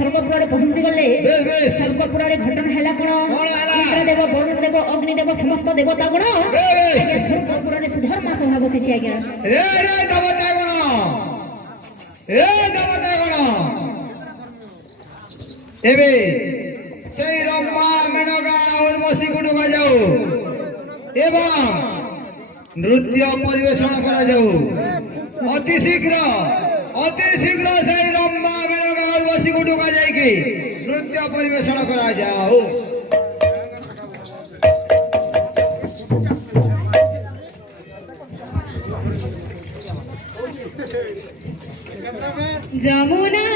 स्वर्गपुर पहुंची गले स्वर्गपुर घटना है कौन इंद्रदेव वरुणदेव अग्निदेव समस्त देवता गुण स्वर्गपुर सुधर्मा सभा बसी आज्ञा रंबा मेनका उर्वशी को डुका जाऊ एवं नृत्य परिवेषण करा जाऊ अति शीघ्र से रंबा मेनका उर्वशी को डुका जाएगी नृत्य परिवेषण करा जाऊ जमुना